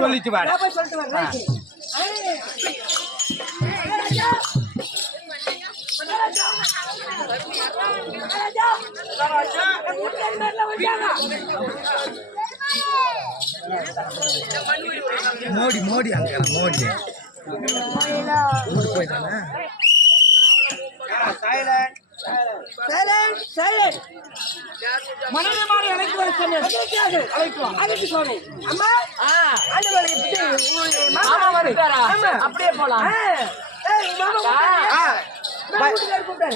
சொல்லிட்டு வா. போய் சொல்லிட்டு வரேன். மோடி மோடி அங்க மோடி போயிட்டானே. மனைவி மாறி அழைத்து வர சொன்னேன். அழைத்து சொன்னேன். அம்மா அப்படியே போலாம்.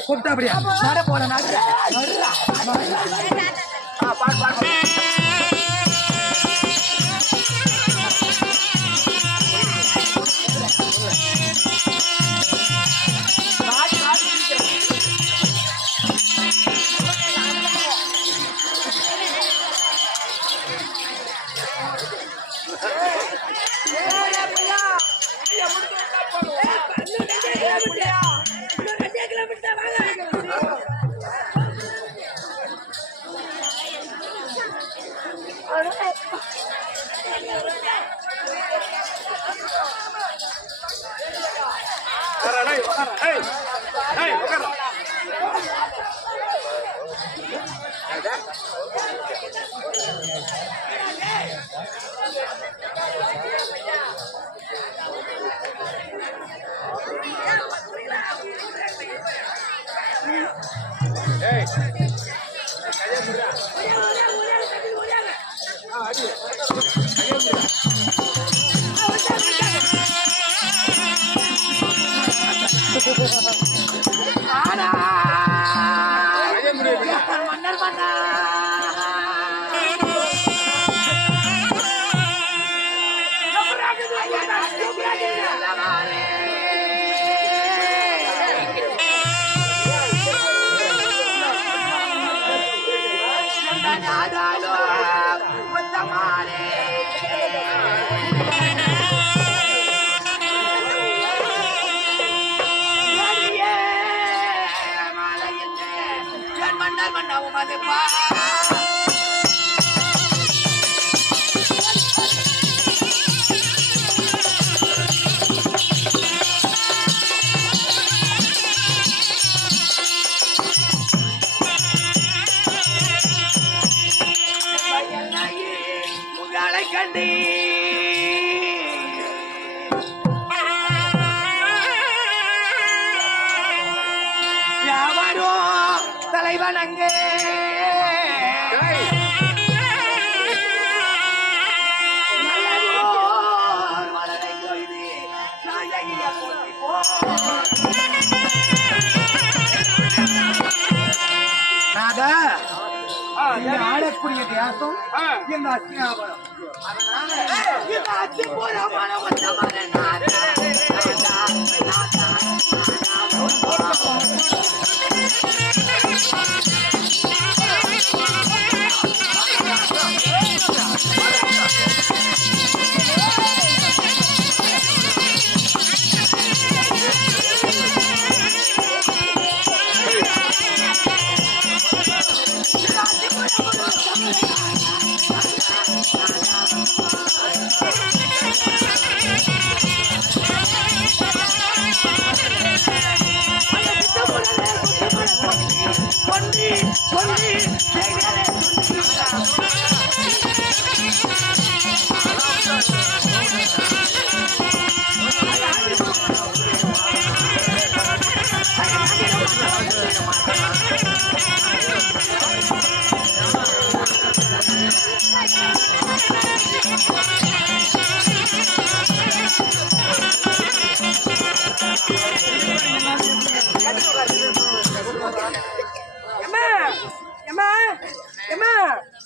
கூப்பிட்டா அப்படியா நட போல நட. தலைவன் அங்கே ஆடக்கூடிய தேசம் இந்த அத்தியாபரம்.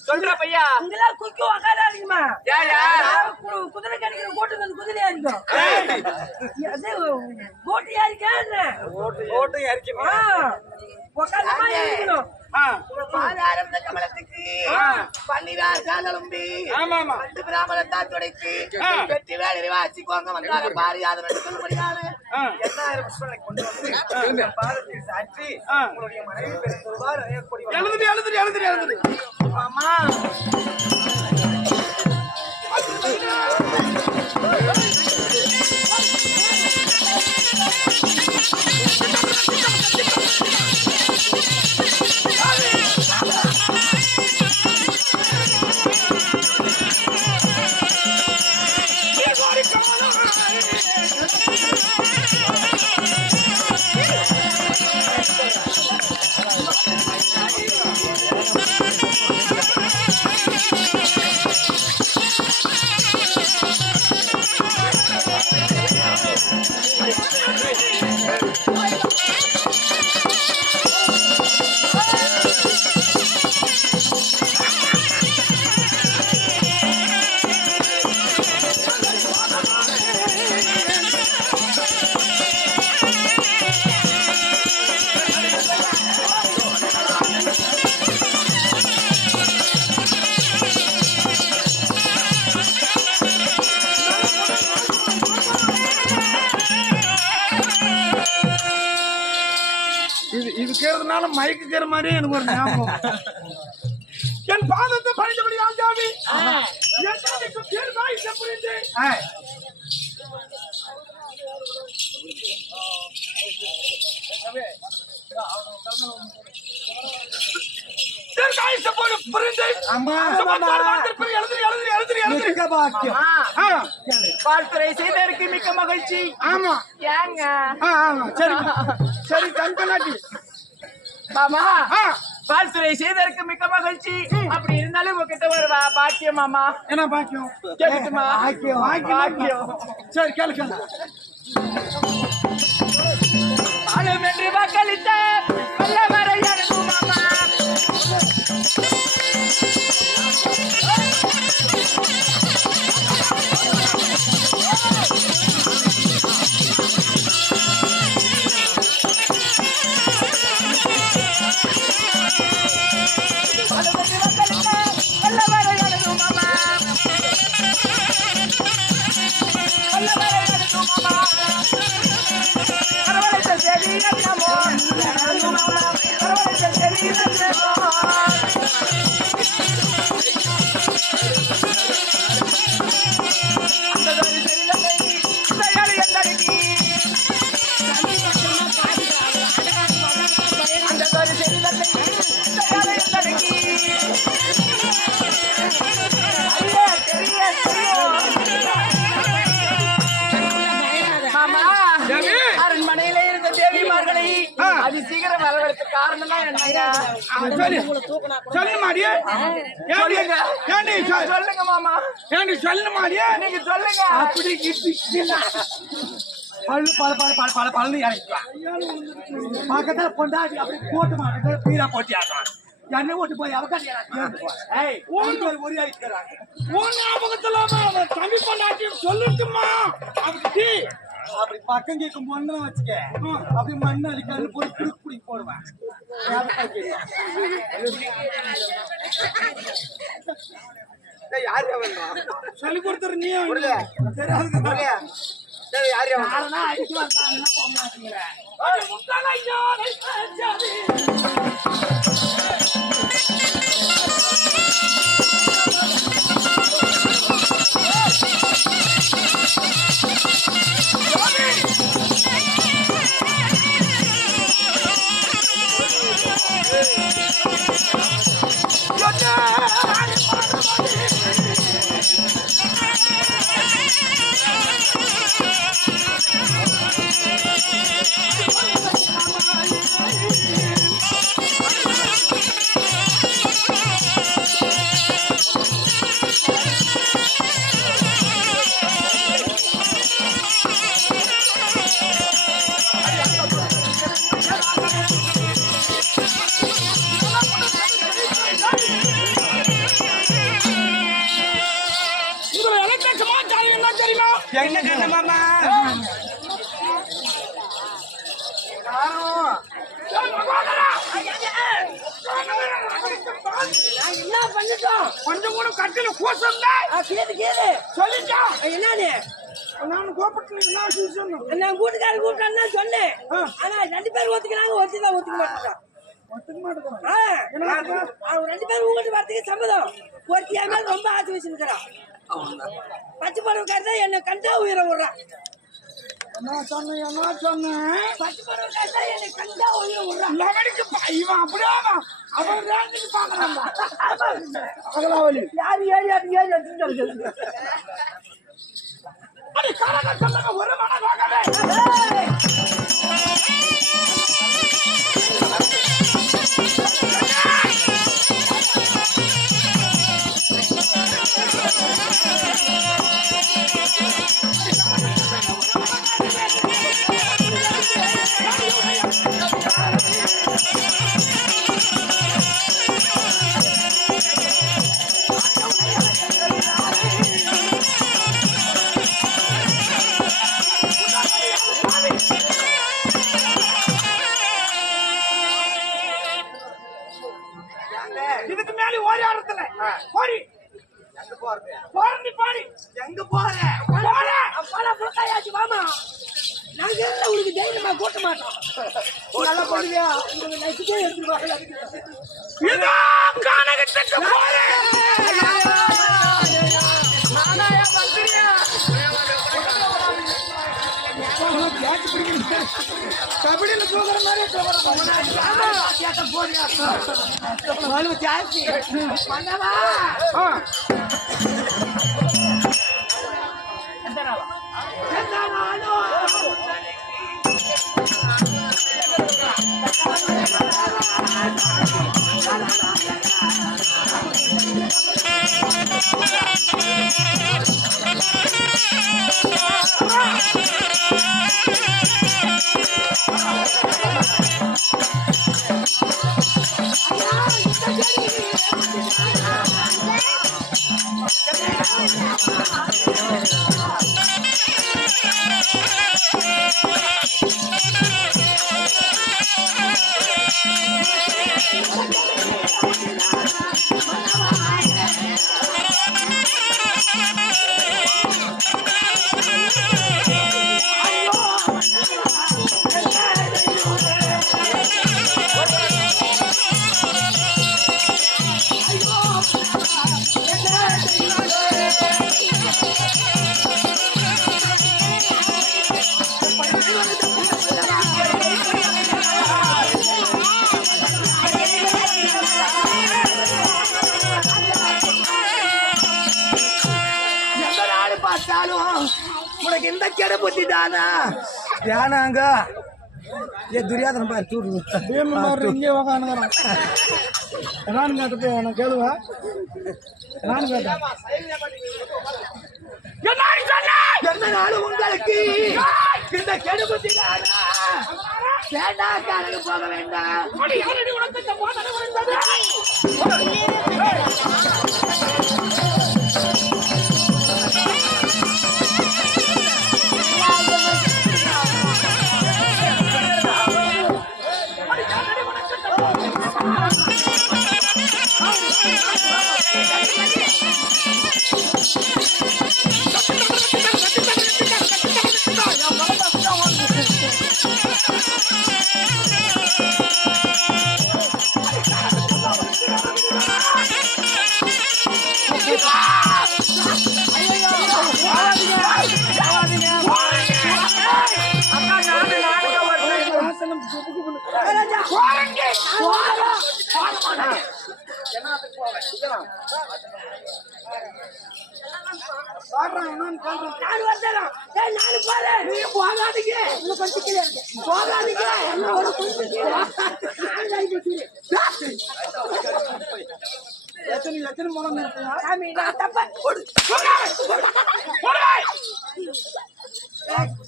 சொல்ற பையா இதெல்லாம் குக்கி உக்காராதீங்கம்மா. குதிரை கிடைக்கிற கோட்டு வந்து குதிரை யாரிக்கும் கோட்டு யாரிக்கா யாருக்குமா உக்காந்தமா யாரிக்கணும். ஆரம்ப கமலத்துக்கு பன்னிரார் காலம்பி பண்டு பிராமணத்தால் துடைத்து வெற்றி வேலை வாசிக்கோங்க வந்தார பாரியாத சொல்லுபடியான 8000 புஷ்பங்களை கொண்டு வந்து பாதத்தில் சாற்றி உங்களுடைய மனைவி பெருந்துருவார் எழுதுடி அம்மா செய்யறதுனால மயக்குக்கிற மாதிரியே எனக்கு ஒரு ஞாபகம். என் பாதத்தை பணிந்தபடி ஆண்டாவி என் சாமிக்கு தீர்க்காய் செப்புரிந்து வாழ்த்துறை செய்ததற்கு மிக்க மகிழ்ச்சி. ஆமா ஏங்க சரி சரி தங்கநாட்டி மாமா வாழ்த்துறை செய்ததற்கு மிக்க மகிழ்ச்சி. அப்படி இருந்தாலும் உங்ககிட்ட ஒரு பாக்கியம் மாமா. என்ன பாக்கியம் கேட்கட்டுமா? பாக்கியம் சரி கேளு கேளு. ஆளும் என்று வாக்களித்த வல்லவரை அனுப்பும் மாமா. அரண்மனையில இருந்த தேவிமார்களை அது சீக்கிரம் வரவழைத்த காரணம் தான் என்னங்க? சொல்லுமாடியே சொல்லுங்க மாமா. ஏண்டி சொல்லுமாடியே நீங்க சொல்லுங்க. அப்படி பல்லு பல பல பல பல பழனு பக்கத்துல பொண்டாடி அப்படி போட்டு மாட்டேங்க பீரா போட்டி ஆடுறான். என்ன ஓட்டு போய் அவகாடி ஒரு அடிக்கிறாங்க. தம்பி பொண்டாட்டி சொல்லட்டுமா அப்படி அப்படி பக்கம் கேட்கும் பொண்ணு வச்சுக்க அப்படி மண்ணு அடிக்காது போய் குடி போடுவேன். சொல்லி கொடுத்துரு நீ என்ன மாமா என்ன பண்ணிட்டோம்? கொஞ்சம் கூட கட்டில கூசம் சொல்லிட்டான். என்னன்னு நான் கூப்பிட்டு நான் கூட்டுக்காரர் கூப்பிட்டான்னு சொன்னேன். ஆனா 2 பேரும் ஒத்துக்கிறாங்க, ஒருத்திதான் ஒத்துக்க மாட்டாங்க. அவங்க 2 பேரும் உங்கள்கிட்ட வரத்துக்கு சம்மதம். ஒருத்தியா மேல ரொம்ப ஆசை வச்சிருக்கிறான். பச்சை படவுக்காரர் என்ன கண்டா உயிரை விடுறான். என்ன சொன்னேன் பச்சை படவுக்காரர் என்ன கண்டா உயிரை விடுறான். இவன் அப்படியே அவன் பாக்குறான். யாரு ஏறி அது ஏறி எடுத்துட்டு ஒரு மன நம்ம கூட்ட மாட்டோம் நல்லா பண்ணுவியா நெக்ஸ்டே எடுத்து வாங்க இதோ கானகத்துக்கு போறேன் நானாயா வந்துறியா கபடியில தூக்குற மாதிரி தூக்குற ஜாஸ்தி பண்ணவா உனக்கு இந்த கெட புத்தி தானா தியானாங்க ஏ துரியாதன பாரு தூரு இங்கே உக்காந்துக்கிறான் என்னான்னு கேட்டு போய் உனக்கு கேளுவா என்னான்னு கேட்டா என்ன நாள் உங்களுக்கு இந்த கெடு புத்தி தானா வேண்டாம் போக வேண்டாம்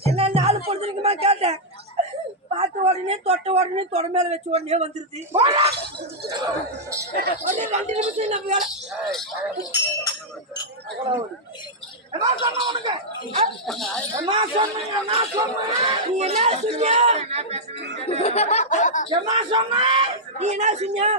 என்ன நாலு பொழுதுக்குமா கேட்டேன் பார்த்த உடனே தொட்ட உடனே தொட மேல வச்ச உடனே வந்துருது உடனே 2 நிமிஷம் நம்ம வேலை நீ என்ன சொன்னியா நீ என்ன சொன்னியா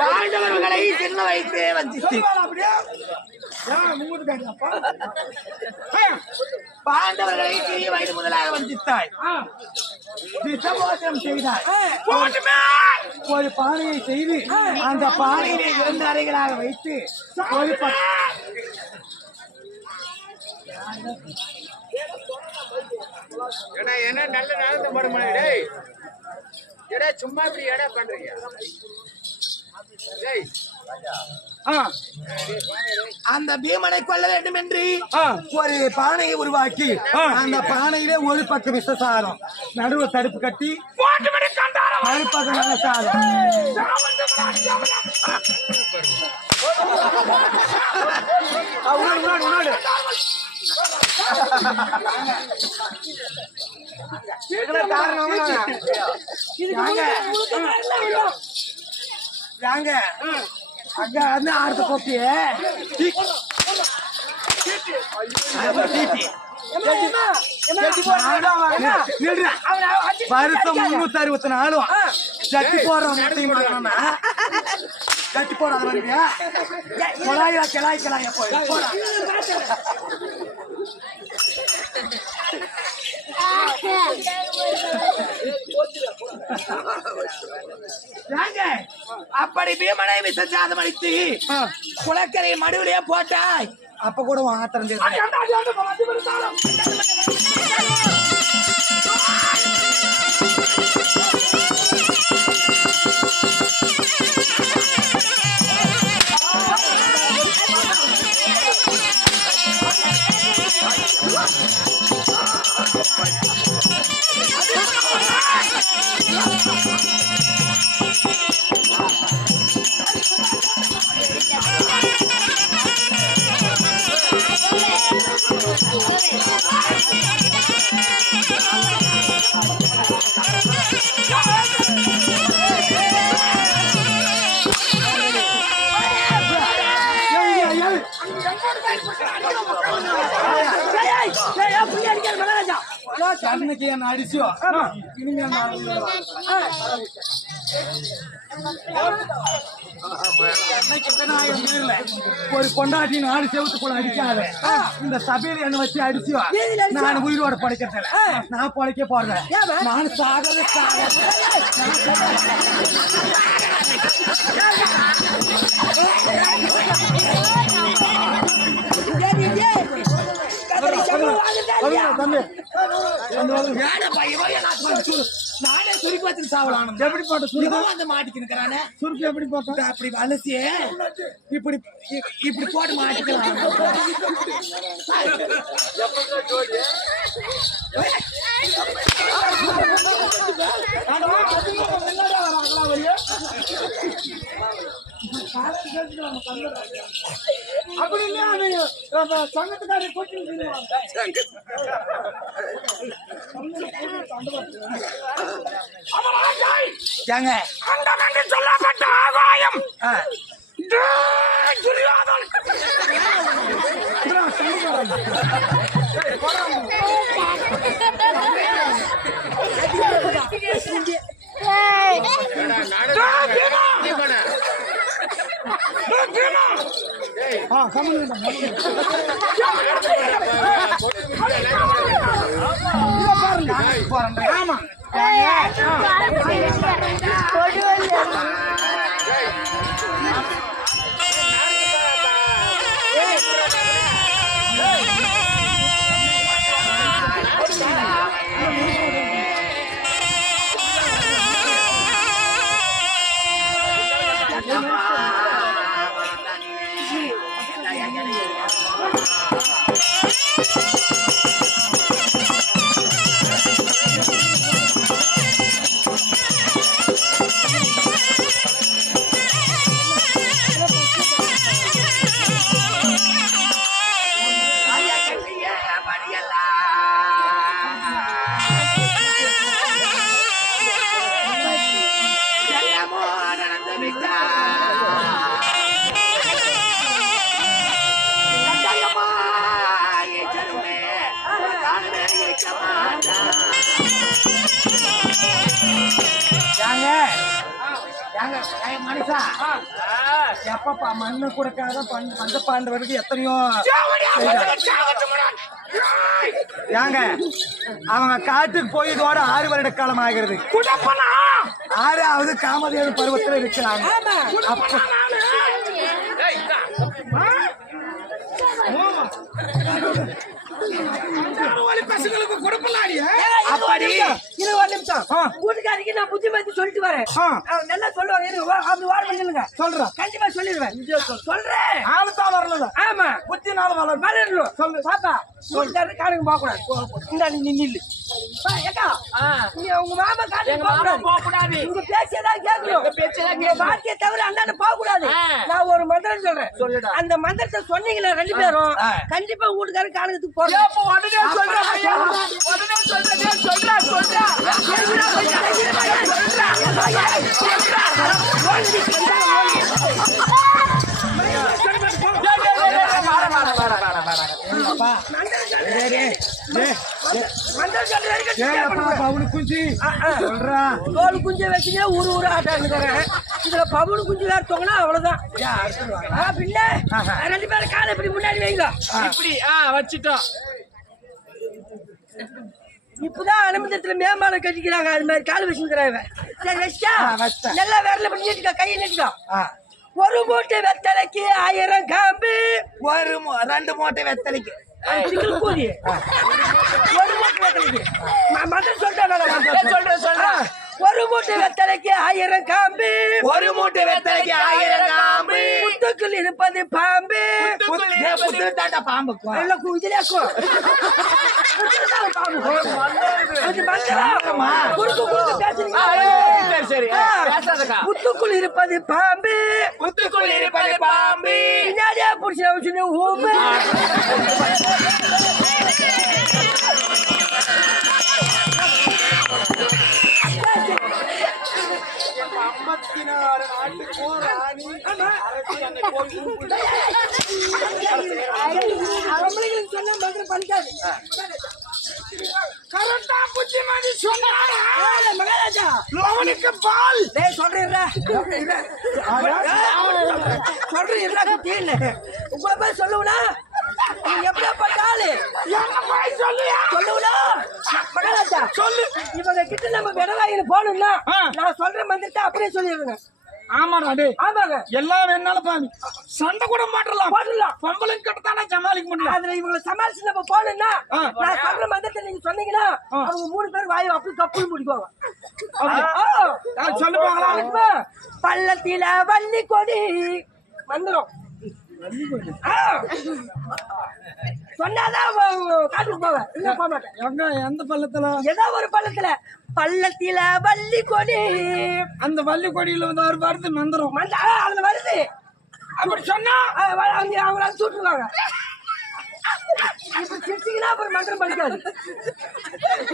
பாண்டவர்களை சின்ன வயசே வஞ்சித்து பாண்டவர்களை சிறிய வயது முதலாக வஞ்சித்தாய் விஷமோசனம் செய்தாய் ஒரு பானையை செய்து அந்த பானையிலே 2 அறைகளாக வைத்து ஒரு என்ன நல்ல நடந்து போட முடியாது டேய். எடா சும்மா இப்படி எடா பண்றீங்க டேய். அந்த பீமனை கொல்ல வேண்டும் என்று ஒரு பானையை உருவாக்கி அந்த பானையிலே ஒரு பக்கம் விஷ சாரம் நடுவு தடுப்பு கட்டி மறுபக்கம் நல்ல சாரம் யாங்க அங்க வந்து ஆடுத்த கோப்பிய வருஷம் 364 ஜட்டி போடுற முட்டையும் ஜட்டி போடாத வருங்க கொலாயா கிளாய் போய் போடா அப்படி பீமனை விசஞ்சாதம் அடித்து குளக்கரை மடுவிலேயே போட்டாய் அப்ப கூட ஆத்திரம் கண்ணுக்கு என்ன அடிச்சோ இனிமே ஒரு பொண்டாட்டி நாடு செவத்து கூட அடிக்காத இந்த சபையில என்ன வச்சு அடிச்சியோ நான் உயிரோட படைக்கிறேன் நான் படைக்க போறேன் நான் சாகவே நானே சுருக்கி வச்சு சாவலாம் எப்படி போட்ட சுருக்கம் வந்து மாட்டிக்கிறானே சுருக்கு எப்படி போட்டோம் அப்படி வலசியே இப்படி இப்படி போட்டு மாட்டிக்கலாம் அப்படி இல்லையா சங்கத்துக்காரி போட்டு சொல்லப்பட்ட ஆகாயம் ஆமா மனுஷா எப்பப்பா மண்ணு கொடுக்காத பஞ்ச பாண்டவருக்கு எத்தனையோ ஏங்க அவங்க காட்டுக்கு போய் இதோட 6 வருட காலம் ஆகிறது 6வது காமதேவ பருவத்தில் இருக்கிறாங்க பசங்களுக்கு கொடுப்பலாடிய அப்படி இது ஒரு நிமிஷம் வீட்டுக்காரிக்கு நான் புத்திமதி சொல்லிட்டு வரேன் அவங்க நல்லா சொல்லுவாங்க இரு, அப்படி வாட சொல்லுங்க சொல்றேன் கண்டிப்பா சொல்லிடுவேன் சொல்றேன் ஆளுதான் வரல ஆமா புத்தி நாள் வளரும் வரணும் சொல்லு பாப்பா வீட்டுக்காரரு காணுங்க போக கூடாது இந்த நீ நில்லு ஏக்கா நீ உங்க மாமா காணுங்க போக கூடாது உங்க பேச்சதான் கேட்கணும் உங்க வாக்கிய தவிர அண்ணாண்ட போக கூடாது நான் ஒரு மந்திரம் சொல்றேன் அந்த மந்திரத்தை சொன்னீங்களா ரெண்டு பேரும் கண்டிப்பா வீட்டுக்காரரு காணுறதுக்கு போறோம் உடனே சொல்றேன் ஐயா. உடனே சொல்றேன் தோல் குஞ்ச வச்சுனே ஊரு ஊரு ஆட்டாண்டுக்கிறேன் இதுல பவுனு குஞ்சு வேற தொங்கினா அவ்வளவுதான் பின்ன ரெண்டு பேரும் காலை இப்படி முன்னாடி வைங்க இப்படி வச்சுட்டோம். இப்பதான் அனுமந்தத்துல மேம்பாலம் கட்டிக்கிறாங்க அது மாதிரி காலை வச்சுக்கிறாங்க சரி வச்சா நல்லா வேறல பண்ணி நீட்டுக்கா கையை நீட்டுக்கா ஒரு மூட்டை வெத்தலைக்கு 1000 காம்பு ரெண்டு மூட்டை வெத்தலைக்கு கூலி ஒரு மூட்டை வெத்தலைக்கு மந்திரம் சொல்றேன் சொல்றேன் ஒரு மூட்டை வெத்தலைக்கு 1000 காம்பு ஒரு மூட்டை வெத்தலைக்கு 1000 காம்பு புத்துக்குள் இருப்பது பாம்பு தாண்டா பாம்புக்கும் எல்லாம் இதுலயாக்கும் சரி பேசாதக்கா. புத்துக்குள் இருப்பது பாம்பு புத்துக்குள் இருப்பது பாம்பு பின்னாடியே புடிச்சு ஊம்பு சொன்ன மந்திரம் பண்ணிக்காது கரெக்டா புத்திமதி சொன்னாரா மகாராஜா அவனுக்கு பால் சொல்றேன் உங்களை போய் சொல்லுவனா எப்படியா பட்டாளு சொல்லுவனா மகாராஜா சொல்லு இவங்க கிட்ட நம்ம விடவாயில போகணும்னா நான் சொல்ற மந்திரத்தை அப்படியே சொல்லிடுங்க ஆமாடா டேய் ஆமாங்க எல்லாம் வேணாலும் பாவி சண்டை கூட மாட்டலாம் போடலாம் பொம்பளைங்க கிட்ட தானே சமாளிக்க முடியும் அதுல இவங்களை சமாளிச்சு நம்ம போகணும்னா நான் சொல்ற மந்திரத்தை நீங்க சொன்னீங்கன்னா அவங்க 3 பேர் வாய் அப்படி கப்புன்னு முடிக்குவாங்க சொல்லுவாங்களா பள்ளத்தில வள்ளி கொடி மந்திரம் சொன்னாதான் காட்டுக்கு போவேன் இல்ல போக மாட்டேன் எங்க எந்த பள்ளத்துல ஏதோ ஒரு பள்ளத்தில வள்ளி கொடி அந்த வள்ளி கொடியில வந்து ஒரு வருது மந்திரம் அதுல வருது அப்படி சொன்னா அவங்களால சூட்டுருவாங்க இப்ப சிரிச்சீங்கன்னா அப்புறம் மந்திரம் படிக்காது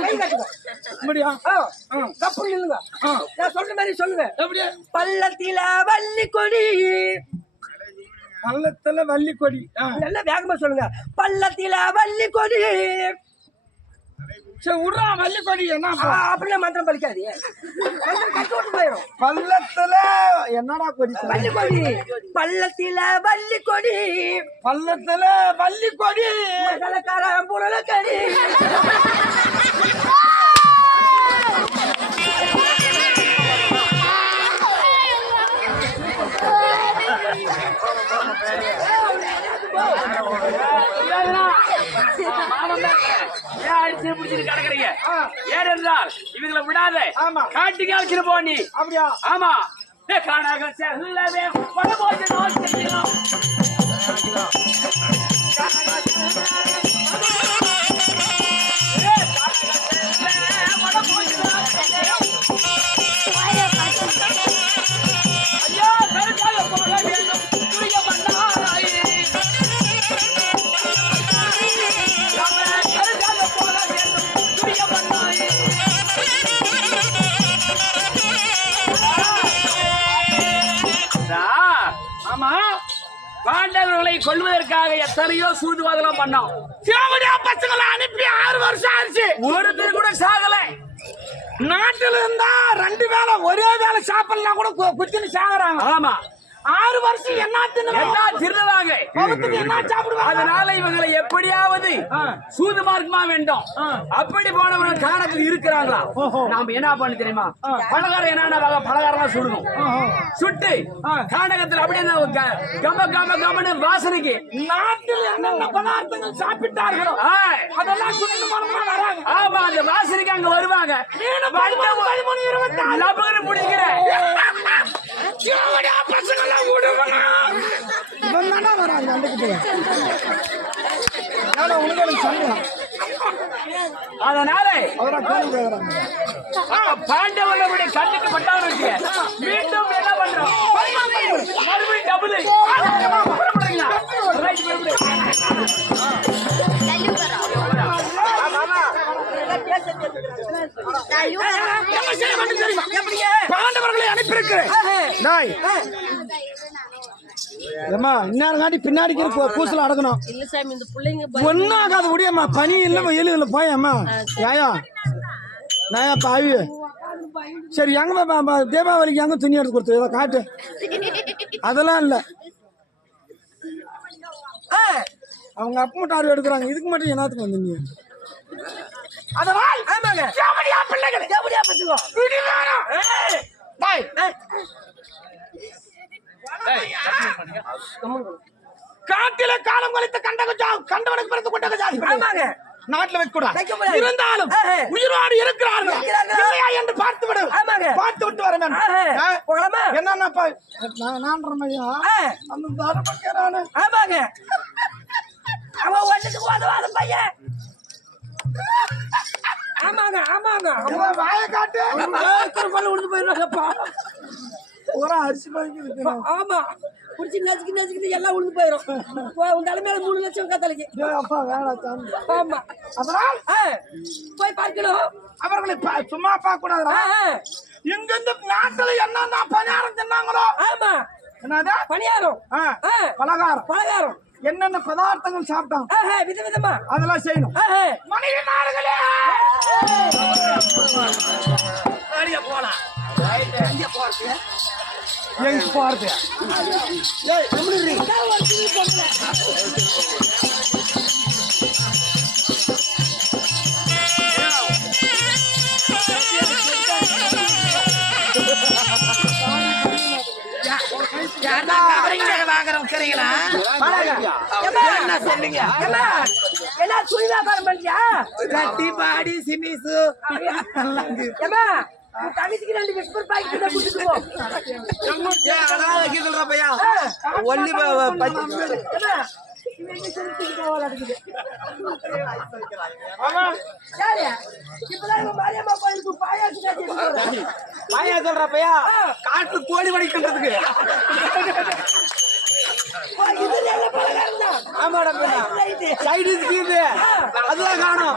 கை கட்டுங்க அப்படியா கப்பு இல்லைங்க நான் சொல்ற மாதிரி சொல்லுங்க எப்படியா பள்ளத்தில வள்ளி கொடி பள்ளத்துல வள்ளி கொடி நல்லா வேகமா சொல்லுங்க பள்ளத்தில வள்ளி கொடி சரி விடுறா வள்ளி கொடி என்ன அப்படின்னா மந்திரம் பலிக்காது மந்திரம் கட்டு விட்டு போயிடும் பள்ளத்துல என்னடா கொடி வள்ளி கொடி பள்ளத்தில வள்ளி கொடி பள்ளத்துல வள்ளி கொடி கலக்காரம் புனல கடி கிடக்குறீங்க ஏனென்றால் இவங்களை விடாத காட்டுக்கு அழைச்சிட்டு போ நீ அப்படியா ஆமா காணாக செல்லவே படபோது நோக்கிறோம் ஐயா கருக்காக போக வேண்டும் துரிய பண்ணாய் கருக்காக போக வேண்டும் துரிய பண்ணாய் ஆமா பாண்டவர்களை கொள்வதற்காக எத்தனையோ சூதுவாதெல்லாம் பண்ணோம் பசங்களை அனுப்பி 6 வருஷம் ஆச்சு ஒருத்தர் கூட சாகல நாட்டுல இருந்தா 2 வேளை ஒரே வேளை சாப்பிடலாம் கூட குத்தின்னு சாகுறாங்க ஆமா 6 வருஷம் என்ன திருடுவாங்க என்ன சாப்பிடுவாங்க அதனால இவங்களை எப்படியாவது சூது மார்க்கமா வேண்டும் அப்படி போனவங்க காரணத்தில் இருக்கிறாங்களா நாம என்ன பண்ண தெரியுமா பலகாரம் என்னன்னா பலகாரம் சுடணும் சுட்டு காரணகத்தில் அப்படியே கம கம கமன்னு வாசனைக்கு நாட்டில் என்னென்ன பதார்த்தங்கள் சாப்பிட்டார்களோ அதெல்லாம் சுட்டு வராங்க. ஆமா அந்த வாசனைக்கு அங்க வருவாங்க முடிக்கிறேன் பசங்களாம் விடுவாங்க வராங்க உனக்கு சந்தேகம் அதனால வராங்க பாண்டவர்களுடைய கண்ணுக்கு பட்டவனுக்கு மீண்டும் என்ன பண்றோம் மறுபடியும் டபுள் பாண்டவர்களை அனுப்பியிருக்கிறேன் இந்நேரம் பின்னாடி கூசல அடக்கணும் ஒன்னும் ஆகாது முடியம்மா பனி இல்ல வெயில் இல்ல போயம்மா ஏயா நான் பாவி சரி எங்க தீபாவளிக்கு எங்க துணி எடுத்து கொடுத்து ஏதோ காட்டு அதெல்லாம் இல்ல அவங்க அப்ப மட்டும் ஆறு எடுக்கிறாங்க இதுக்கு மட்டும் என்னத்துக்கு வந்தீங்க அதனால் ஜாமடியா பிள்ளைகள் எப்படியா பசுங்க காட்டில காலம் கழித்து கண்டவனுக்கு பிறந்து கொண்ட ஜாதி நாட்டில் வைக்கூடாது இருந்தாலும் உயிரோடு இருக்கிறார்கள் இல்லையா என்று பார்த்து விடு பார்த்து விட்டு வர என்னன்னா அந்த தரமக்கிறானு ஆமாங்க அவன் ஒண்ணுக்கு உதவாத பையன் ஆமாங்க ஆமாங்க வாய காட்டு உழுந்து போயிருவாங்கப்பா ஒரு அரிசி பாய்க்கு ஆமா புடிச்சு நசுக்கிட்டு எல்லாம் உழுந்து போயிடும் உன் தலைமையில 3 லட்சம் கத்தலைக்கு அப்பா வேணாம் ஆமா அதனால் போய் பார்க்கணும் அவர்களை சும்மா பார்க்க கூடாது இங்கிருந்து நாட்டுல என்னென்ன பணியாரம் தின்னாங்களோ ஆமா என்னது பணியாரம் பலகாரம் பலகாரம் என்னென்ன பதார்த்தங்கள் சாப்பிட்டாங்க விதவிதமா அதெல்லாம் செய்யணும் மனித நாடுகளே போலாம் எங்க போறது என்ன துணி வியாபாரம் பண்றியா கட்டி பாடி சிமிசு தங்கச்சிக்கு 2 விஸ்பர் பாக்கெட் தான் கொடுத்துட்டு போ ஒல்லி பாயா சொல்றப்பையா காட்டு கோழி வடிக்கிறதுக்கு அதுதான் காணும்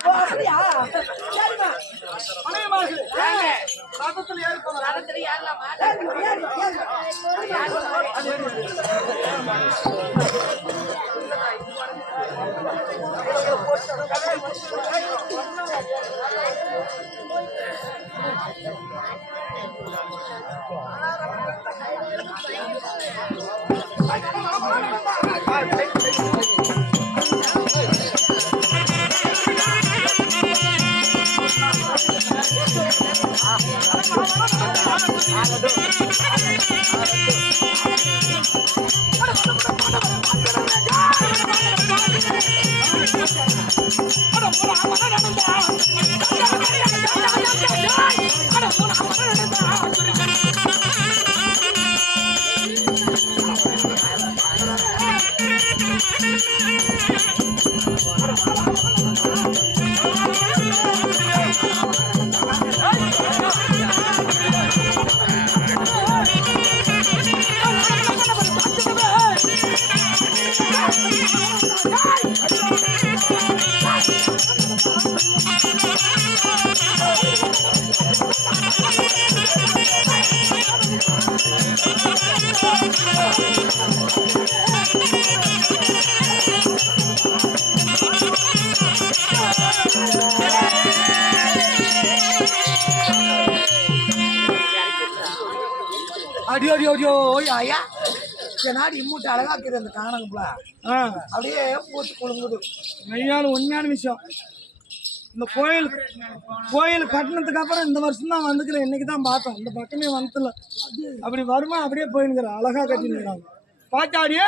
அடியோ ஐயா நாடு இம்மூட்டு அழகாக்குது அந்த காணகம்ல அப்படியே போட்டு கொழுங்குது. மெய்யான உண்மையான விஷயம். இந்த கோயில் கட்டினதுக்கு அப்புறம் இந்த வருஷம் தான் வந்துக்கிறேன். இன்னைக்கு தான் பார்த்தோம். இந்த பக்கமே வந்துல அப்படி வருமா அப்படியே போயினுக்கிறேன். அழகா கட்டினுக்கிறாங்க. பாட்டாடியே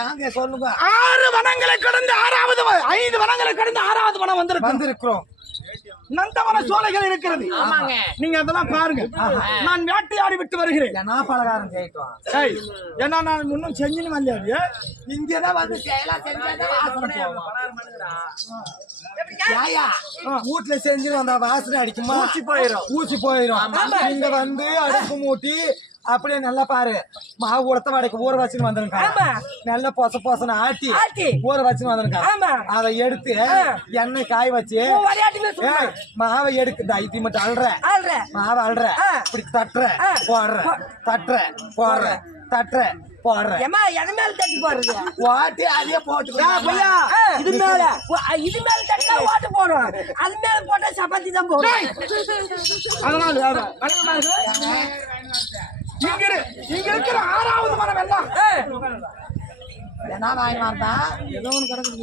ஏங்க சொல்லுங்க. 6 வனங்களை கடந்து 6வது 5 வனங்களை கடந்து 6வது வனம் வந்திருக்கிறோம். நந்தவன சோலைகள் இருக்கிறது. நீங்க அதெல்லாம் பாருங்க. நான் வேட்டையாடி விட்டு வருகிறேன். நான் பலகாரம் செய்யட்டும். ஏன்னா நான் இன்னும் செஞ்சுன்னு வந்தாடி இங்கதான் வந்து வீட்டுல செஞ்சு அந்த வாசனை அடிக்குமா? ஊசி போயிரும். இங்க வந்து அடுப்பு மூட்டி அப்படியே நல்லா பாரு. மாவு உடத்த வடைக்கு ஊற வச்சுன்னு வந்துருக்கா. நல்ல பொசன்னு ஆட்டி ஊற வச்சுன்னு வந்துருக்கா. அதை எடுத்து எண்ணெய் காய வச்சு மாவை எடுக்குதா. இது மட்டும் அல்ற மாவை அல்ற இப்படி தட்டுற போடுற தட்டுற போடுற தட்டுற போடுற தட்டி போடுறது வாட்டி அதே போட்டு இது மேல தட்டா ஓட்டு போடுறோம். அது மேல போட்டா சப்பாத்தி தான் போடுறோம். இங்க இருக்கிற 6வது வனம் எல்லாம் என்ன வாங்கி வந்தான் ஏதோ ஒண்ணு கிடக்குது.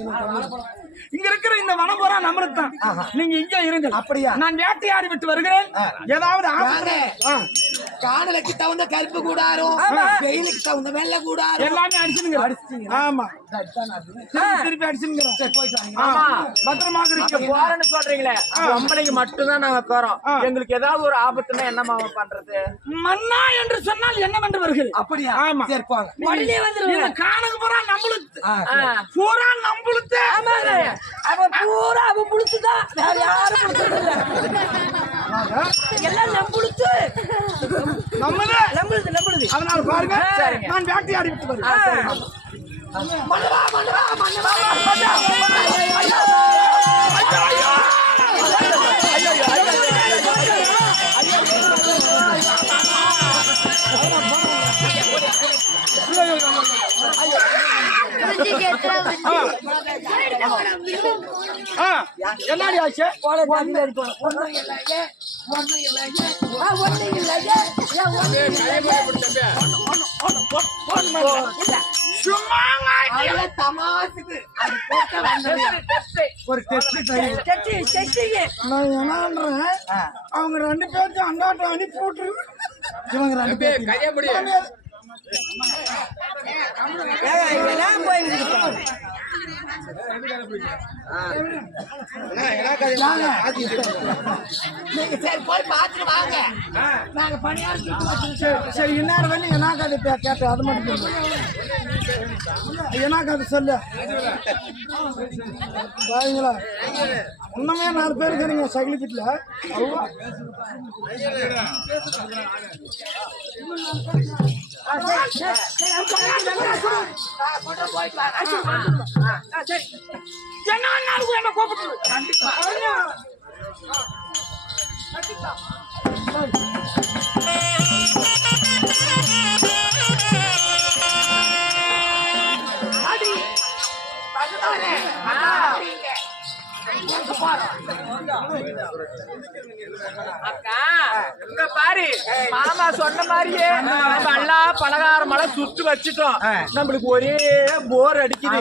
இங்க இருக்கிற இந்த வனம் பூரா நம்மளுக்கு தான். நீங்க இங்க இருங்க. அப்படியா? நான் வேட்டையாடி விட்டு வருகிறேன். ஏதாவது காணலுக்கு தகுந்த கருப்பு கூடாரும், வெயிலுக்கு தகுந்த வெள்ளை கூடாரும் எல்லாமே அடிச்சுங்க. ஆமா திருப்பி அடிச்சுங்க. பத்திரமாக இருக்க போறேன்னு சொல்றீங்களே, பொம்பளைக்கு மட்டும்தான் நாங்க போறோம். எங்களுக்கு ஏதாவது ஒரு ஆபத்துன்னா என்னமா பண்றது? மன்னா என்று சொன்னால் என்னவென்று வருகிறது. அப்படியா? ஆமா சேர்ப்பாங்க. உடனே வந்துருவாங்க. காணக்கு பூரா நம்மளுக்கு அவன் பூரா அவன் புளுத்துதான். வேற யாரும் புளுத்துறது இல்ல. எல்லாம் நம்புளுத்து நம்மளுது. அதனால பாருங்க, நான் வேட்டையாடி விட்டு வருகிறேன். என்னடி ஆச்சு? ஒரு நான் என்னன்றேன், அவங்க 2 பேருக்கு அண்டாட்டம் அனுப்பி விட்டுரு. இவங்க 2 பேர் போய் பாத்துட்டு வாங்க. நாங்க சரி இன்னார் வந்து என்ன கதை கேட்ட அது மட்டும் என்ன கதை சொல்லு பாருங்களா. இன்னமே 4 பேர் இருக்கிறீங்க சகிலிக்கிட்டல. என்ன கூப்பிட்டு அக்கா இங்க பாரு, மாமா சொன்ன மாதிரியே நம்ம எல்லாம் பலகாரம் எல்லாம் சுட்டு வச்சுட்டோம். நம்மளுக்கு ஒரே போர் அடிக்குது.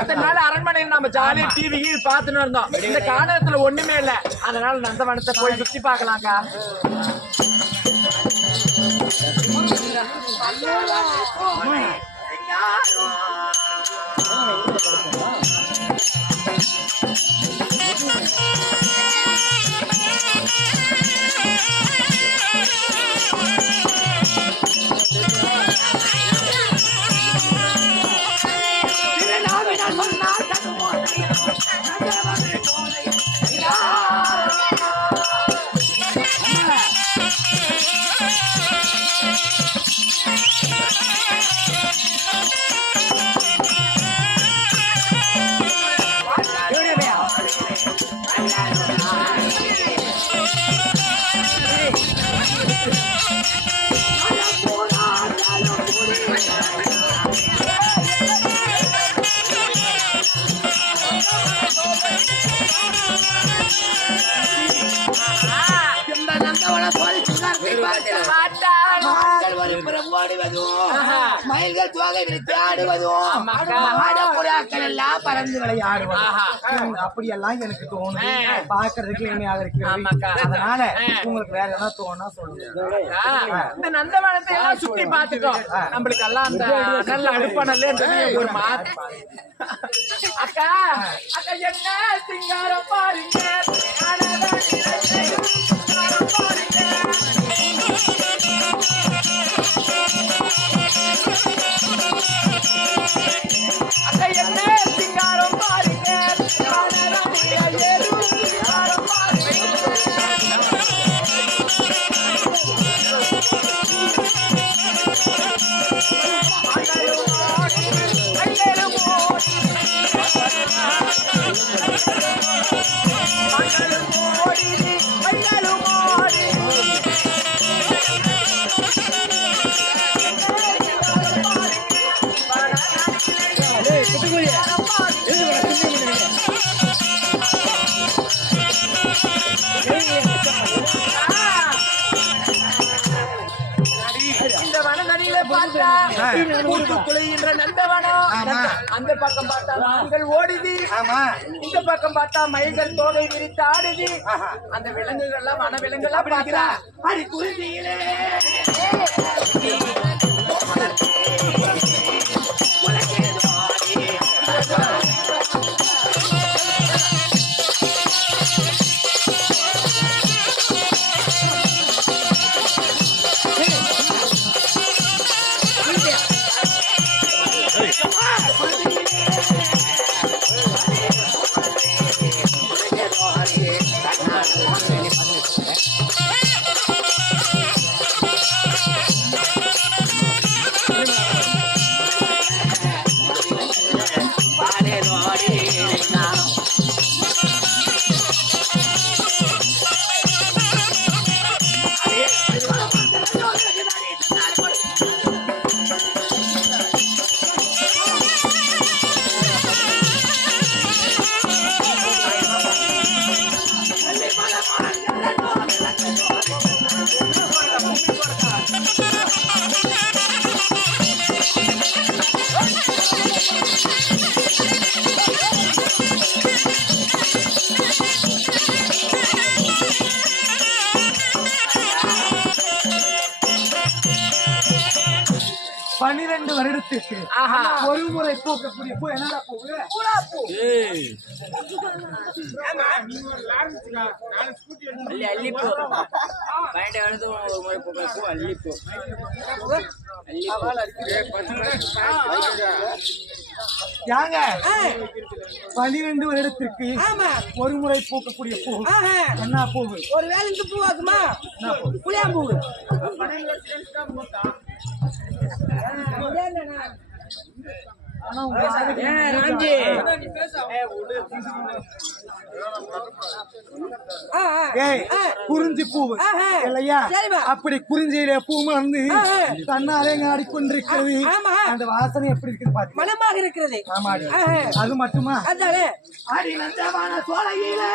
அதனால அரண்மனையில் நம்ம ஜாலியா டிவி பாத்துன்னு இருந்தோம். இந்த காலத்துல ஒண்ணுமே இல்ல. அதனால நந்தவனத்தை போய் சுத்தி பாக்கலாம்க்கா. ஓடி வந்து மயில்கள் தோகை விரித்து ஆடுவதும் ஆடப்புறாக்கள் எல்லாம் பறந்து விளையாடுவதும் அப்படியெல்லாம் எனக்கு தோணுது. பாக்குறதுக்கு இனிமையாக இருக்கிறது. அதனால உங்களுக்கு வேற ஏதாவது தோணுனா சொல்லுங்க. இந்த நந்தவனத்தை எல்லாம் சுத்தி பார்த்துட்டோம். நம்மளுக்கு எல்லாம் அந்த நல்ல அடுப்பானல்ல ஒரு மாத்து. அக்கா அக்கா என்ன சிங்காரம் பாருங்க, சிங்காரம் பாருங்க. அக்கா என்ன சிங்காரம் பாருங்க, சிங்காரம் பாருங்க. இந்த வனநதியில பார்த்தா குளிக்கின்ற நந்தவனம். அந்த பக்கம் பார்த்தா மான்கள் ஓடுது. இந்த பக்கம் பார்த்தா மயில்கள் தோகை விரித்து ஆடுது. அந்த விலங்குகள் எல்லாம் வன விலங்குகள் பார்த்தா அடி குறிஞ்சியிலே வருடத்திற்கு ஒரு முறை பூக்கக்கூடிய பூ என்னடா பூ? பூலாப்பூ. அல்லிப்பூ. பயண்ட எழுது ஒரு முறை பூ அல்லிப்பூ. யாங்க 12 வருடத்திற்கு ஒரு முறை பூக்கக்கூடிய பூ என்ன பூ? ஒரு வேலைக்கு பூ ஆகுமா? புளியாம்பூ. குறிஞ்சி பூ இல்லையா? அப்படி குறிஞ்சியில பூ வந்து தன்னாலே ஆடிக்கொண்டிருக்கிறது. அந்த வாசனை எப்படி இருக்குது பாத்து மனமாக இருக்கிறது. அது மட்டுமா? அதானே அடி நந்தவன சோலையிலே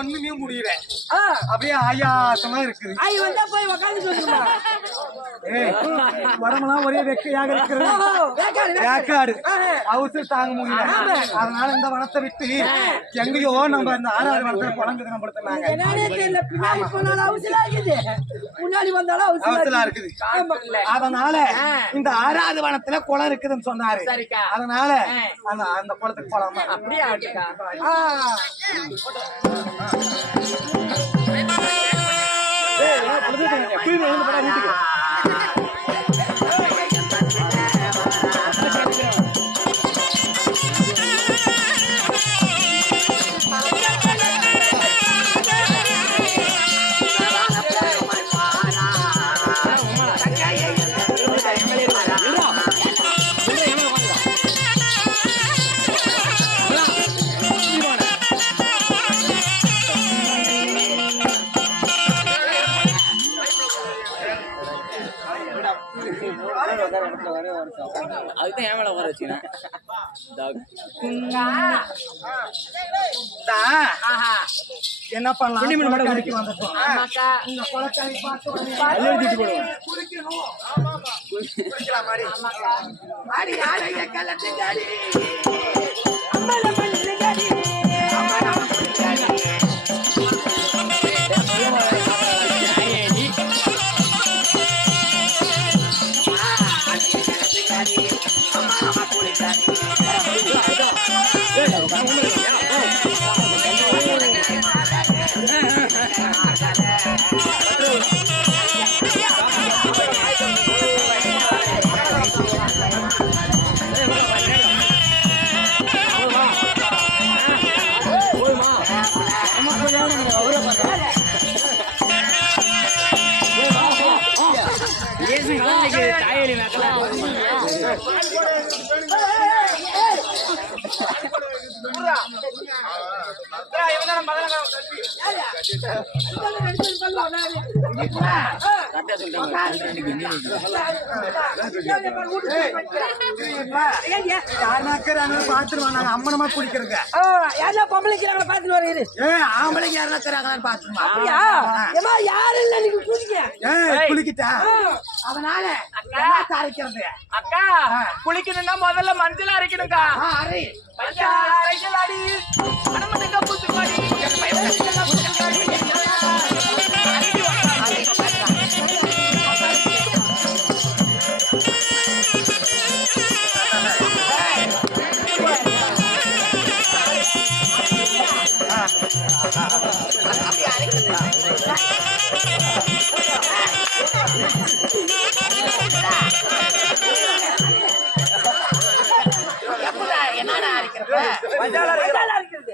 ஒண்ணுமே முடியல. அப்படியே ஆயாசமா இருக்குது. போய் உட்காந்து உடம்பெல்லாம் ஒரே வெக்கையாக இருக்கிறது. வேக்காடு அவசரம் தாங்க முடியல. அதனால இந்த வனத்தை விட்டு எங்கேயோ நம்ம இந்த 6வது வனத்தை குழந்தைங்க நம்மளுக்கு முன்னாடி வந்தாலும் அவசரம் இருக்குது. அதனால இந்த 6வது வனத்துல குளம் இருக்குதுன்னு சொன்னாரு. அதனால அந்த குளத்துக்கு போலாமா? அப்படியே வீட்டுக்கு அதுதான் ஏன் மேல உட்கார வச்சுக்கிறேன். என்ன பண்ணலாம் கடைக்கு வந்துட்டோம். இந்த குளக்கரை பார்த்து உடனே குளிக்கணும். குளிக்கலாம் மாதிரி. மாடி ஆடைய கலட்டுங்காடி அம்மல மல்லுங்காடி அம்மல மல்லுங்காடி பாத்துருவாங்க அம்மனமா குடிக்கிறதுங்க. யாரா பொம்பளைக்கு பாத்துட்டு வருது ஆம்பளைங்க யாரெல்லாம் இருக்கிறாங்களான்னு பாத்துருமா. அப்படியா ஏமா யாரு இல்ல நீங்க குடிக்க குளிக்கிட்டா அதனால அரைக்கிறது. அக்கா குளிக்கணும்னா முதல்ல மஞ்சள் அரைக்கணும்க்கா. அரை மஞ்சள் அரைக்கல் அடி அனுமதிக்க புத்துக்காடி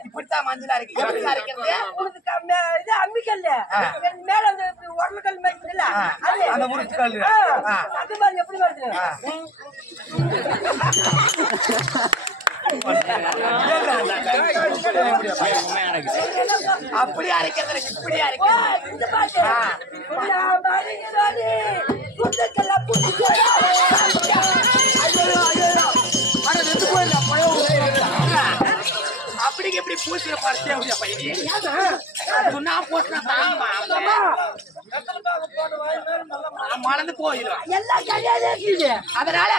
இப்படித்தான் மஞ்சள் அரைக்கிறது. எப்படி அரைக்கிறது? இது அம்மிக்கல்ல மேல அந்த உரல்கல் மாதிரி இல்ல அந்த உருட்டுக்கல் அது மாதிரி எப்படி வருது? அப்படி அரைக்கிறது இப்படி அரைக்கிறது. இந்த பாட்டு அப்படிங்க எப்படி பூசிற பறிச்சே சொன்னா போட்டு மறந்து போயிடும். எல்லாம் சரியாதே இருக்குது. அதனால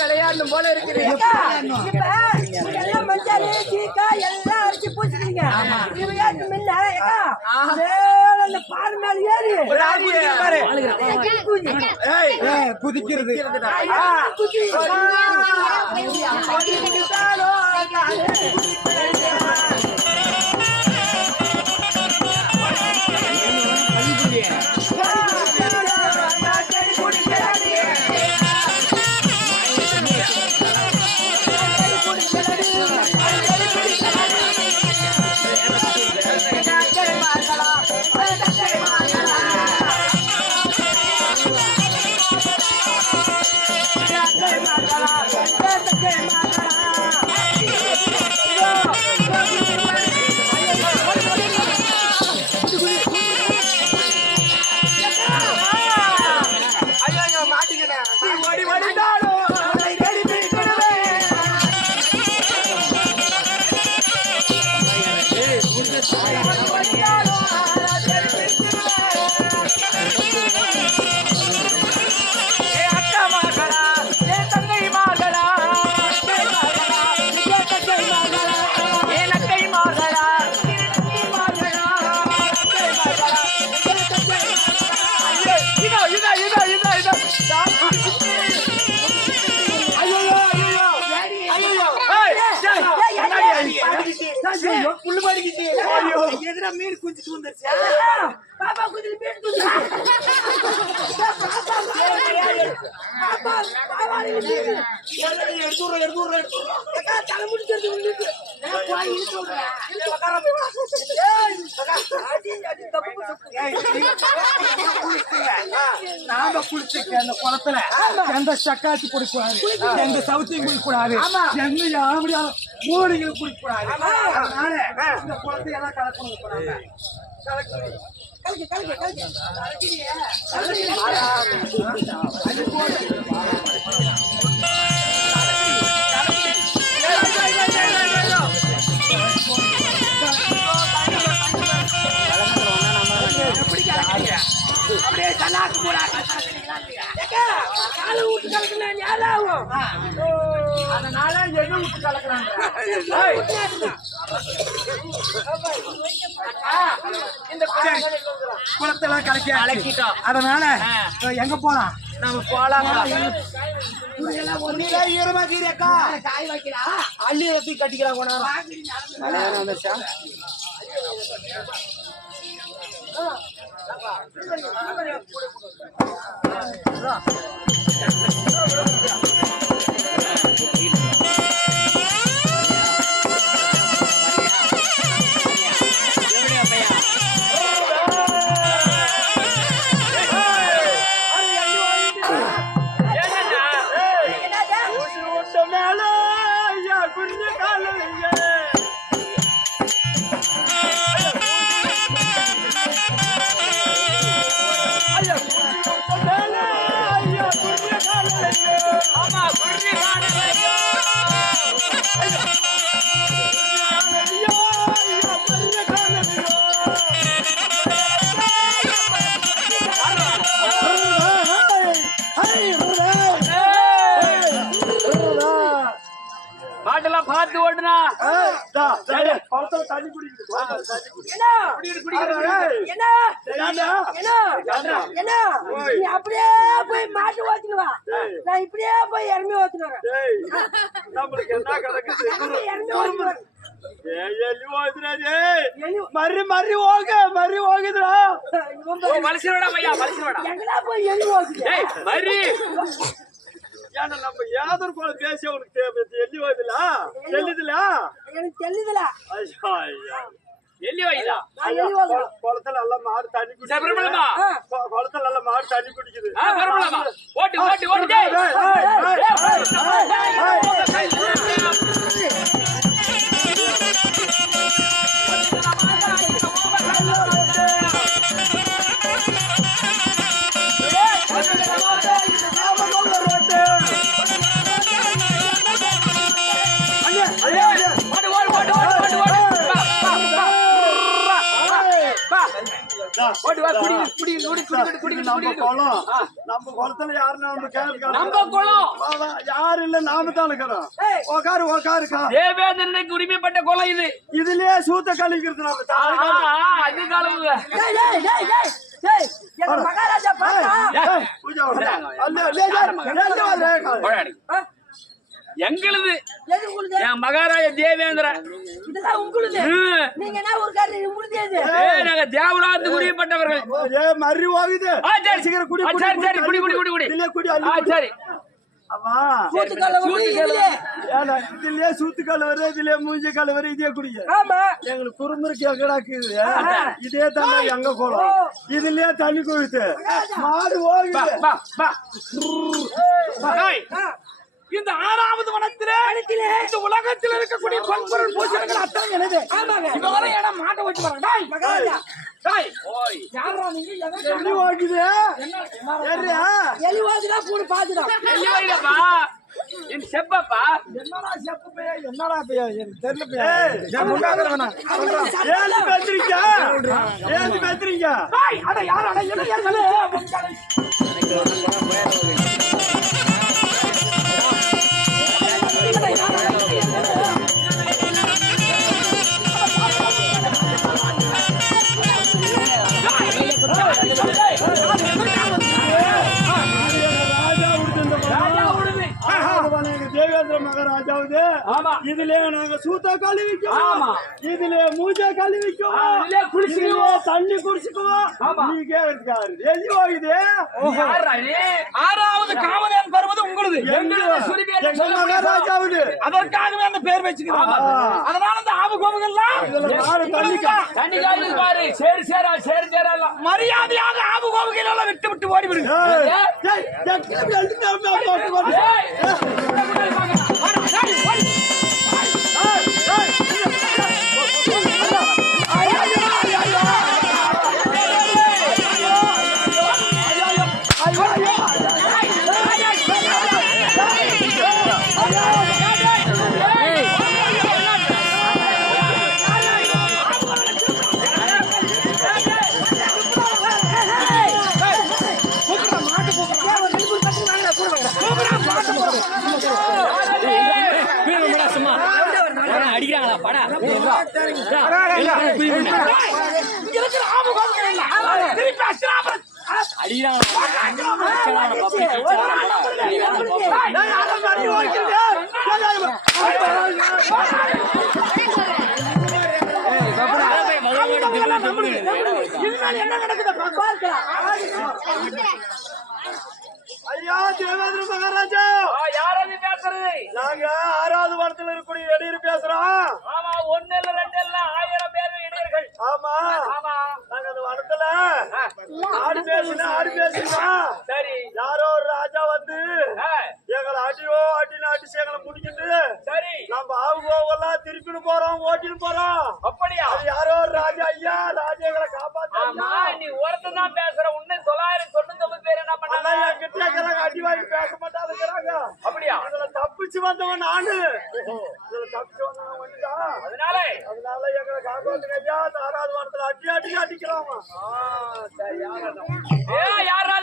விளையாடணும் போல இருக்குது. எல்லாம் மஞ்சள் சீக்கா எல்லாம் அரைச்சி பூச்சிக்கிறீங்க. பாரு மேல ஏறி குதிக்கிறது Yeah. குஞ்சிச்சு எதிர மீன் குஞ்சிச்சு வந்துருச்சு பாப்பா குதிரை மீன் குதிரை பாப்பா பாவாடி எடுத்துறேன் ஏக்கா தலை முடிச்சிருது உங்களுக்கு நான் போய் சொல்றேன் அடி தப்பு நாம குளிச்சுக்க அந்த குளத்துல எந்த சக்காத்தி குடிக்கூடாது எந்த சவுத்தையும் குடிக்கூடாது எந்த யாரும் மூலிகளும் குடிக்கூடாது அதனால இந்த குளத்தை எல்லாம் கலக்கணும் அப்படியே சலாக்கு போறாங்க ஏக்கா கால ஊட்டு கலக்கணும் ஞாபகம் அதனால எங்க விட்டு கலக்குறாங்க இந்த குளத்தெல்லாம் கலக்கி கலக்கிட்டோம். அதனால எங்க போலாம் நம்ம போலாம் ஈரமாக்கா காய் வைக்கிறா அள்ளி ரத்தி கட்டிக்கலாம் கொண்டாடும் ஆமா குருவி காணலையோ மாட்டெல்லாம் பார்த்து ஓடுனா குளத்துல தண்ணி குடிக்குது என்ன நீ அப்படியே போய் மாட்டு ஓத்துனுவா நான் இப்படியே போய் இறங்கி ஓத்துனுறேன் நம்மளுக்கு என்ன கிடக்குது இறங்கி ஓத்துனுறேன் மறி ಹೋಗಿದ್ರಾ மனுஷனோட பையா மனுஷனோட எங்கடா போய் எள்ளி ஓத்துது ஏய் மரி ஏன்னா நம்ம யாதொரு கூட பேசி அவனுக்கு எள்ளி ಹೋದಿಲ್ಲ ಎಲ್ಲಿದಿಲ್ಲ எனக்கு தெரியல எல்லி வைதா நான் எள்ளி ஓத்துறேன் குளத்துல எல்லாம் மாடு தண்ணி குடிக்குது சபரமலமா குளத்துல எல்லாம் மாடு தண்ணி குடிக்குது சபரமலமா ஓட்டு ஓட்டு ஓட்டு டேய் நம்ம குளத்துல யாருன்னா நம்ம குளம் யாரு இல்ல நாம தான் இருக்கிறோம் உக்காருக்கா தேவேந்திரனுக்கு உரிமைப்பட்ட குளம் இது இதுலயே சூத்த கழிக்கிறது நம்ம அது காலம் என் மகாராஜா பார்த்தா எங்களுது எது உங்களுக்கு என் மகாராஜா தேவேந்திரன் இதெல்லாம் உங்களுக்கு நீங்க என்ன ஒரு காரணம் உங்களுக்கு நாங்க தேவராத்து உரிமைப்பட்டவர்கள் மறி ಹೋಗಿದೆ சரி குடி குடி சரி இதுலயே சூத்து கலவரு இதுலயே மூஞ்சி கலவரு இதே குடிக்க ஆமா எங்களுக்கு குறுமுறுக்கு எங்கடாக்குது இதே தண்ணி எங்க கோலம் இதுலயே தண்ணி குடித்து மாடு ஓகுது இந்த 6வது வனத்திலே இந்த உலகத்தில் இருக்கக்கூடிய பல்பொருள் பூஜைகள் அத்தனை எனது இவங்க ஏன்னா மாட்டை வச்சு வராங்க டேய் மகாராஜா யாரா நீங்க எள்ளி ஓகுது எலி வாதுடா பூனை பாதுடா எள்ளி வைடப்பா என் செப்பப்பா என்னடா எனக்கு தெரியல ஏன் பேசுறீங்க அட யாரா என்ன தேவேந்திர மகாராஜாவது ஆமா. இதுல நாங்க சூத்தா கழுவிக்குவோம் ஆமா. இதுல மூஞ்ச கழுவிக்குவோம் இதுல குளிச்சுக்குவோம். இதுல தண்ணி குடிச்சுக்குவோம் ஆமா. நீ கேட்காரு எஜிவோ இது யாரா நீ? ஆறாவது காமதேவன் பருவது உங்களுது. எங்களோட சுரிபேர் எங்க மகாராஜாவது அதற்காகவே அந்த பேர் வச்சுக்கிறாங்க. அதனால அந்த ஆவு கோபுகள்லாம் இதுல நாலு தண்ணிக்கா தண்ணி காய்ச்சி பாரு. சேரு சேரா சேரு சேரா மரியாதையாக ஆவு கோபுகள் எல்லாம் விட்டு விட்டு ஓடி விடுங்க. அடிக்கிறாங்களா படா இங்க இருக்கிற ஆவு கோபுகள் எல்லாம் திருப்பி அஸ்திராபுரம் என்ன நடக்குது பார்க்கலாம். ஐயா தேவேந்திர மகாராஜா யாராவது பேசுறது? நாங்க 6வது வாரத்துல இருக்கக்கூடிய இடையர் பேசுறோம். ஆமா, ஒண்ணு இல்ல ரெண்டு இல்ல 1000 பேர் இடையர்கள். ஆமா ஆமா நாங்க அந்த வனத்துல ஆடு பேசுனா சரி யாரோ ஒரு ராஜா வந்து ஆ, எங்களை அடிச்சு எங்களை முடிக்கிட்டு சரி நம்ம ஆவுகோவெல்லாம் திருப்பின்னு போறோம் ஓட்டின்னு போறோம். அப்படியா? அது யாரோ ஒரு ராஜா ஐயா ராஜா எங்களை காப்பாத்தா ஆமா, நீ ஒருத்தன் தான் பேசுற. உன்னை 999 பேர் என்ன பண்ணாங்க? என் கிட்ட இருக்கிறாங்க அடி வாங்கி பேச மாட்டாங்க. அப்படியா? இதுல தப்பிச்சு வந்தவன் நானு. இதுல தப்பிச்சு வந்தவன் வந்துட்டான். அதனால எங்களை காப்பாத்துங்க ஐயா. 6வது வாரத்துல அடிக்கிறாங்க. யாரா